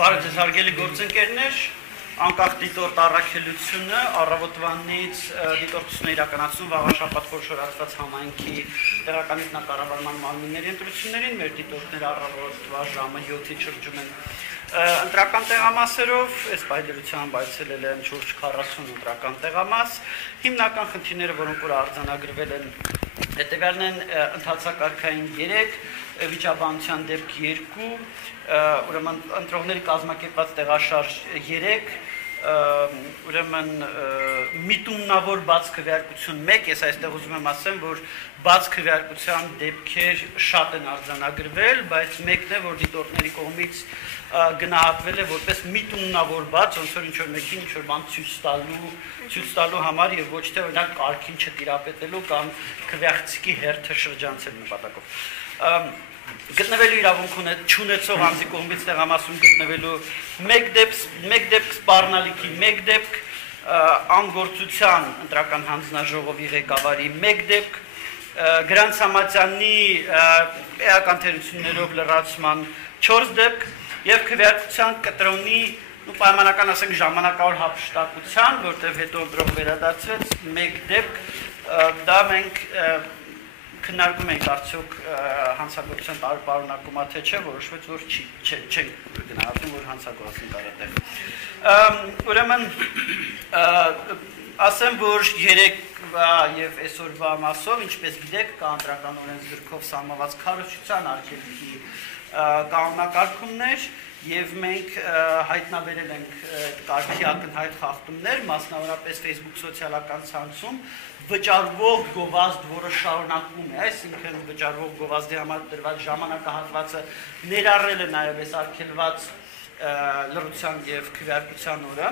Բարև ձեզ հարգելի գործընկերներ, անկախ դիտորդ առաքելությունը առավոտվանից դիտորդությունը իրականացնում վաղաշաբաթ խորհրդացված համայնքի տեղական ինքնակառավարման մարմինների ընտրություններին, մեր դիտորդները առավոտվա ժամը 7-ից շրջում են ընտրական տեղամասերով, այս պայդրությամբ այցելել են շուրջ 40 ընտրական տեղամաս, հիմնական խնդիրները, որոնք որ արձանագրվել են հետևյալն են ընթացակարգային 3, վիճաբանության դեպք 2, ուրեմն ընտրողների կազմակերպված տեղաշարժ 3, ուրեմն միտումնավոր բաց քվեարկություն 1, ես այստեղ ուզում եմ ասեմ, որ բաց քվեարկության դեպքեր շատ են արձանագրվել, բայց մեկն է, որ դիտորդների կողմից գնահատվել է որպես միտումնավոր բաց, ոնց որ ինչ-որ մեկին ինչ-որ բան ցույց տալու համար եւ ոչ թե օրինակ կարգին չտիրապետելու կամ քվեարկցիկի հերթը շրջանցելու նպատակով։ Գտնվելու իրավունք չունեցող անձի կողմից տեղամասում գտնվելու մեկ դեպք սպառնալիքի, մեկ դեպք անգործության ընտրական հանձնաժողովի ղեկավարի, մեկ դեպք Գրանց Համատյանի էական թերություններով լրացման 4 դեպք եւ քվեարկության կտրոնի պայմանական ասենք ժամանակավոր հափշտակության, որտեղ հետո ընտրող վերադարձվեց մեկ դեպք, դա մենք քննարկում ենք արդյոք հանցագործության պարունակում է թե չէ, որոշվեց որ չենք գնահատում, որ հանցագործություն կար այդտեղ։ Ուրեմն ասեմ, որ երեկվա եւ այսօրվա մասով, ինչպես գիտեք, կա ընտրական օրենսգրքով սահմանված քարոզչության արգելքի կանոնակարգումներ եւ մենք հայտնաբերել ենք կարգի ակնհայտ խախտումներ, մասնավորապես Facebook սոցիալական ցանցում վճարվող գովազդ, որը շարունակվում է, այսինքն վճարվող գովազդի համար տրված ժամանակահատվածը ներառել է նաեւ այս արգելված լրության եւ քվեարկության օրը։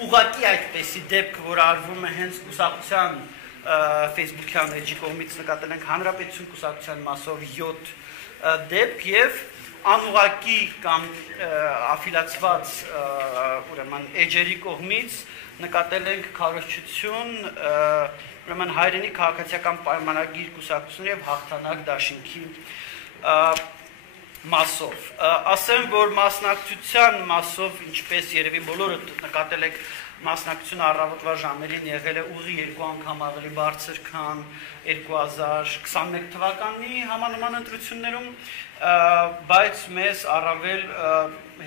Ուղղակի այդպեսի դեպք, որ արվում է հենց կուսակցության Facebook-յան էջի կողմից նկատել ենք Հանրապետություն կուսակցության մասով 7 դեպք եւ անուղակի կամ աֆիլացված ուրեմն էջերի կողմից նկատել ենք քարոզչություն ուրեմն հայրենի քաղաքացիական պայմանագիր կուսակցություն եւ հաղթանակ դաշինքի մասով ասեմ, որ մասնակցության մասով, ինչպես երևի բոլորը նկատել եք, մասնակցությունը առավոտվա ժամերին եղել է ուղի 2 անգամ ավելի բարձր, քան 2021 թվականի համանման ընտրություններում, բայց մեզ առավել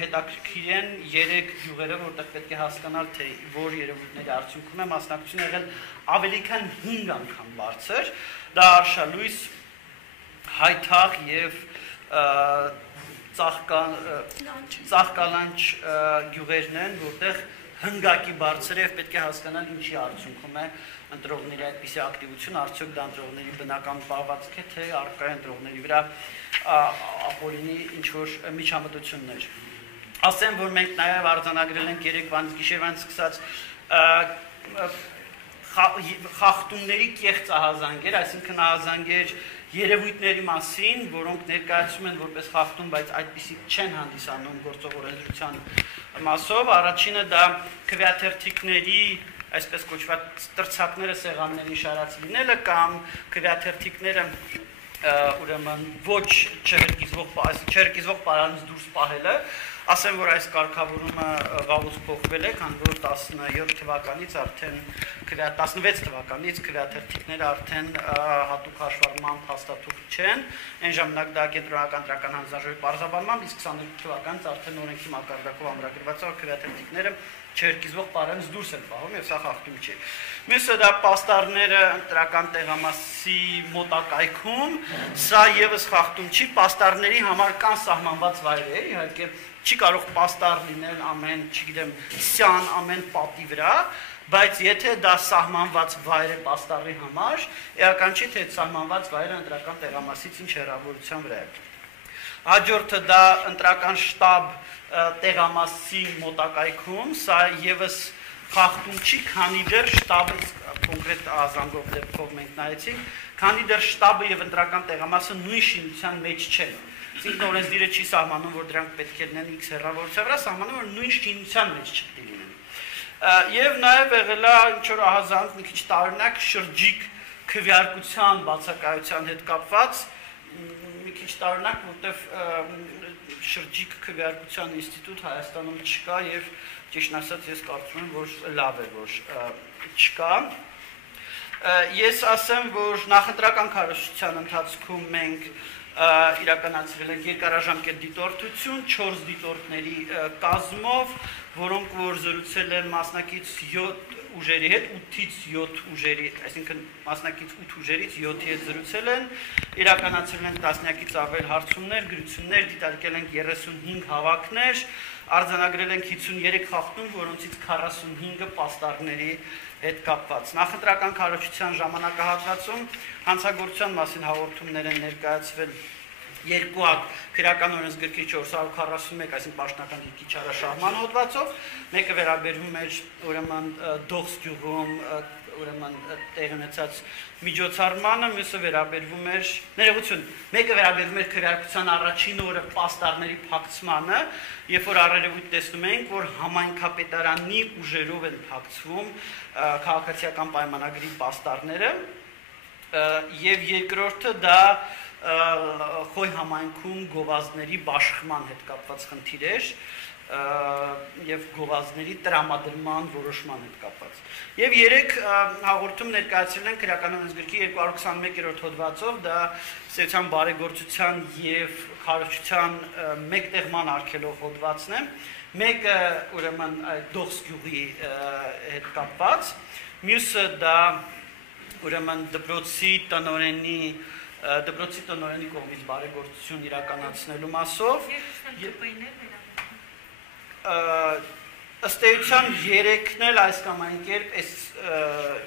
հետաքրքիր են 3 գյուղերը, որտեղ պետք է հասկանալ, թե որ երևույթների արդյունքում է մասնակցությունը եղել ավելի քան 5 անգամ բարձր, դա Արշալույս, Հայթաղ եւ Ծաղկալանչ գյուղերն են, որտեղ հնգակի բարձր է եւ պետք է հասկանալ ինչի արդյունքում է ընտրողների այդպիսի ակտիվություն, արդյոք դա ընտրողների բնական պահվածք է, թե առկա է ընտրողների վրա ապօրինի ինչ-որ միջամտություններ։ Ասեմ, որ մենք նաեւ արձանագրել ենք երեկվանից գիշերվանից սկսած խախտումների կեղծ ահազանգեր, այսինքն ահազանգեր երևույթների մասին, որոնք ներկայացում են որպես խախտում, բայց այդպիսի չեն հանդիսանում գործող օրենսդրության մասով։ Առաջինը դա քվեաթերթիկների, այսպես կոչված տրցակները սեղանների շարած լինելը կամ քվեաթերթիկները ուրեմն ոչ չհրկիզվող պարանից դուրս պահելը։ Ասեմ, որ այս կարգավորումը վաղուց փոխվել է, քանի որ 17 թվականից արդեն 16 թվականից քվեաթերթիկները արդեն հատուկ հաշվառման փաստաթուղթ չեն, այն ժամանակ դա կենտրոնական ընտրական հանձնաժողովի պարզաբանմամբ, իսկ 22 թվականից արդեն օրենքի մակարդակով ամրագրված է, քվեաթերթիկները չհրկիզվող պարանից դուրս են պահում եւ սա խախտում չի։ Մյուսը դա պաստառները ընտրական տեղամասի մոտակայքում, սա եւս խախտում չի, պաստառների համար կան սահմանված վայրեր, իհարկե չի կարող պաստառ լինել ամեն, չգիտեմ, սյան ամեն պատի վրա, բայց եթե դա սահմանված վայր է պաստառի համար, էական չի, թե այդ սահմանված վայրը ընտրական տեղամասից ինչ հեռավորության վրա է։ Հաջորդը դա ընտրական շտաբ տեղամասի մոտակայքում, սա եւս խախտում չի, քանի դեռ շտաբը կոնկրետ ազանգող դեպքով մենք նայեցինք, քանի դեռ շտաբը եւ ընտրական տեղամասը նույն շինության մեջ չեն։ Այսինքն օրենսդիրը չի սահմանում, որ դրանք պետք է լինեն X հեռավորության վրա, սահմանում որ նույն շինության մեջ չպետք է լինեն։ Եվ նաեւ եղել է ինչ որ ահազանգ մի քիչ տարօրինակ շրջիկ քվեարկության բացակայության հետ կապված մի քիչ տարօրինակ, որտեղ շրջիկ քվեարկության ինստիտուտ Հայաստանում չկա եւ ճիշտ ասած ես կարծում եմ, որ լավ է, որ չկա։ Ես ասեմ, որ նախընտրական քարոզչության ընթացքում մենք իրականացրել ենք երկարաժամկետ դիտորդություն 4 դիտորդների կազմով, որոնք որ զրուցել են մասնակից 7 ուժերի հետ, 8-ից 7 ուժերի, այսինքն մասնակից 8 ուժերից 7-ի հետ զրուցել են, իրականացրել են տասնյակից ավել հարցումներ, գրություններ, դիտարկել ենք 35 հավաքներ, արձանագրել ենք 53 խախտում, որոնցից 45-ը պաստառների հետ կապված։ Նախընտրական քարոզչության ժամանակահատվածում հանցագործության մասին հաղորդումներ են ներկայացվել երկու հատ քրեական օրենսգրքի 441, այսինքն պաշտոնական դիրքի չարաշահման հոդվածով, մեկը վերաբերվում էր ուրեմն Դողս գյուղում ուրեմն տեղի ունեցած միջոցառմանը, մյուսը վերաբերվում էր ներողություն, մեկը վերաբերվում էր քրեական առաջին օրը պաստառների փակցմանը, երբ որ առերևույթ տեսնում ենք, որ համայնքապետարանի ուժերով են փակցվում քաղաքացիական պայմանագրի պաստառները, եւ երկրորդը դա Խոյ համայնքում գովազդների բաշխման հետ կապված խնդիր էր եւ գովազդների տրամադրման որոշման հետ կապված։ Եվ 3 հաղորդում ներկայացրել են քրեական օրենսգրքի 221-րդ հոդվածով, դա սեփական բարեգործության եւ քարոզչության մեկտեղման արգելող հոդվածն է։ Մեկը ուրեմն Դողս գյուղի հետ կապված, մյուսը դա ուրեմն դպրոցի տնօրենի կողմից բարեգործություն իրականացնելու մասով ըստ էության 3-ն էլ այս կամ այն կերպ այս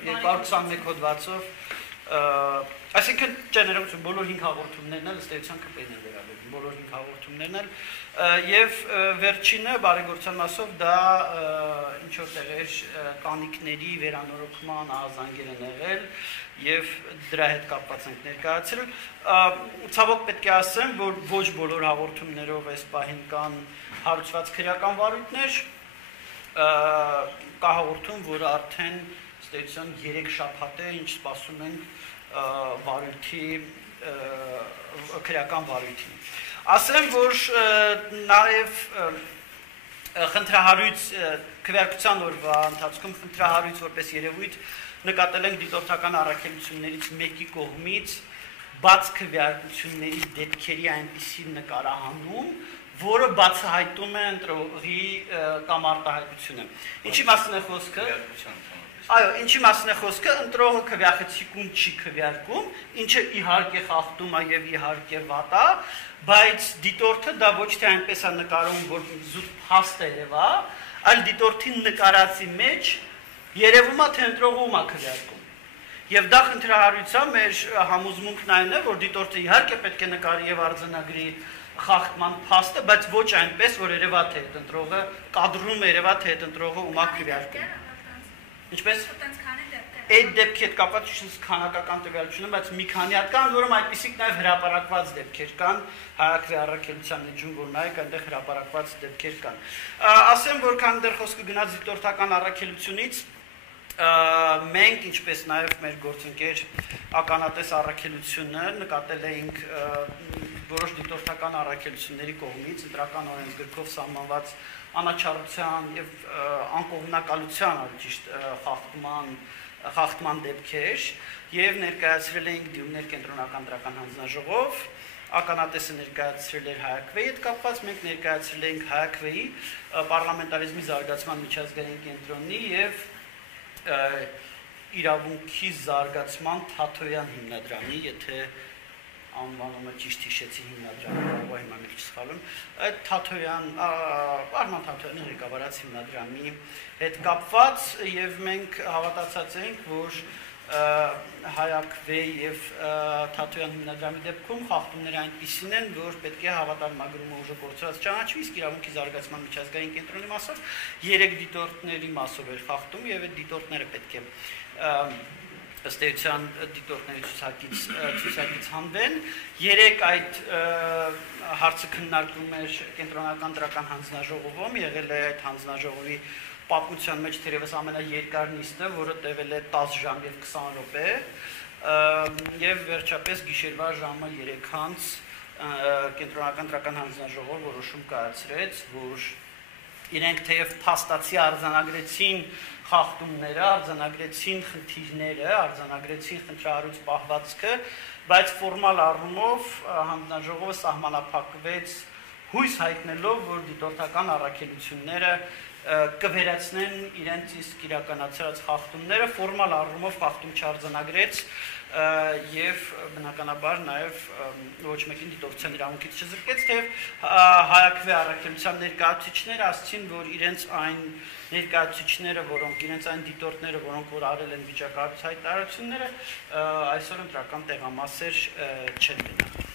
221 հոդվածով այսինքն ներողություն բոլոր 5 հաղորդումներն էլ ըստ էության ԿՊ-ին են վերաբերում բոլոր 5 հաղորդումներն էլ եւ վերջինը բարեգործության մասով դա ինչ որ տեղեր կանիկների վերանորոգման ահազանգեր են եղել եւ դրա հետ կապված ենք ներկայացրել ցավոք պետք է ասեմ որ ոչ բոլոր հաղորդումներով այս պահին կան հարուցված քրեական վարույթներ կա հաղորդում որը արդեն ստեցան 3 շաբաթ է ինչ սպասում ենք վարույթի քրեական վարույթին ասեմ որ նաեւ խնդրահարույց քվեարկության օրվա ընթացքում խնդրահարույց որպես երևույթ նկատել ենք դիտորդական առաքելություններից մեկի կողմից բաց քվեարկությունների դեպքերի այնպիսի նկարահանում, որը բացահայտում է ընտրողի կամ արտահայտությունը։ Ինչի մասին է խոսքը։ Այո, ինչի մասին է խոսքը, ընտրողը քվեախցիկում չի քվեարկում, ինչը իհարկե խախտում է եւ իհարկե վատ է, բայց դիտորդը դա ոչ թե այնպես է նկարում, որ զուտ փաստ է երևա, այլ դիտորդին նկարածի մեջ երևում է թե ընտրողը ում է քվեարկում։ Եվ դա խնդրահարույցա մեր համոզմունքն այն է, որ դիտորդը իհարկե պետք է նկարի եւ արձանագրի խախտման փաստը, բայց ոչ այնպես, որ երևա թե ընտրողը կադրում երևա թե ընտրողը ում է քվեարկում։ Ինչպես այդ դեպքի հետ կապված չնայած քանակական տվյալությունը, բայց մի քանի հատ կան, որում այդպիսիք նաև հրապարակված դեպքեր կան, հայակվի առաքելության միջում, որ նայեք, այնտեղ հրապարակված դեպքեր կան։ Ասեմ, որ քան դեռ խոսքը գնաց դիտորդական առաքելությունից, մենք, ինչպես նաև մեր գործընկեր ականատես առաքելությունը նկատել էինք որոշ դիտորդական առաքելությունների կողմից ընտրական օրենսգրքով սահմանված անաչառության եւ անկողմնակալության ճիշտ խախտման դեպքեր եւ ներկայացրել էինք դիմումներ կենտրոնական դրական հանձնաժողով ականատեսը ներկայացրել էր հայակվեի հետ կապված մենք ներկայացրել էինք հայակվեի պարլամենտարիզմի զարգացման միջազգային կենտրոնի եւ իրավունքի զարգացման Թաթոյան հիմնադրամի, եթե անվանումը ճիշտ հիշեցի հիմնադրամը, կարող է հիմա մի քիչ սխալում, այդ Թաթոյան, Արման Թաթոյանի ղեկավարած հիմնադրամի հետ կապված եւ մենք հավատացած ենք, որ հայակվեի եւ Թաթոյան հիմնադրամի դեպքում խախտումները այնպիսին են, որ պետք է հավատարմագրումը ուժը գործած ճանաչվի, իսկ իրավունքի զարգացման միջազգային կենտրոնի մասով 3 դիտորդների մասով էր խախտում եւ այդ դիտորդները պետք է ըստ էության դիտորդների ցուցակից հանվեն 3 այդ հարցը քննարկվում էր կենտրոնական դրական հանձնաժողովում եղել է այդ հանձնաժողովի պատմության մեջ թերևս ամենաերկար նիստը, որը տևել է 10 ժամ եւ 20 րոպե, եւ վերջապես գիշերվա ժամը 3-ից կենտրոնական դրական հանձնաժողովը որոշում կայացրեց, որ իրենք թեև փաստացի արձանագրեցին խախտումները, արձանագրեցին խնդիրները, արձանագրեցին խնդրահարույց պահվածքը, բայց ֆորմալ առումով հանձնաժողովը սահմանափակվեց հույս հայտնելով, որ դիտորդական առաքելությունները կվերացնեն իրենց իսկ իրականացրած խախտումները, ֆորմալ առումով խախտում չարձանագրեց եւ բնականաբար նաեւ ոչ մեկին դիտորդության իրավունքից չզրկեց, թեև հայաքվե առաքելության ներկայացուցիչները ասացին, որ իրենց այն ներկայացուցիչները, որոնք իրենց այն դիտորդները, որոնք որ արել են վիճակահարույց հայտարարությունները, այսօր ընտրական տեղամասեր չեն լինում։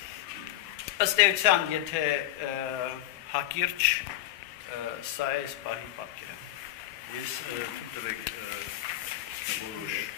Ըստ էության, եթե հակիրճ սա է այս պահի պատկերը։ Ես թույլ տվեք որոշ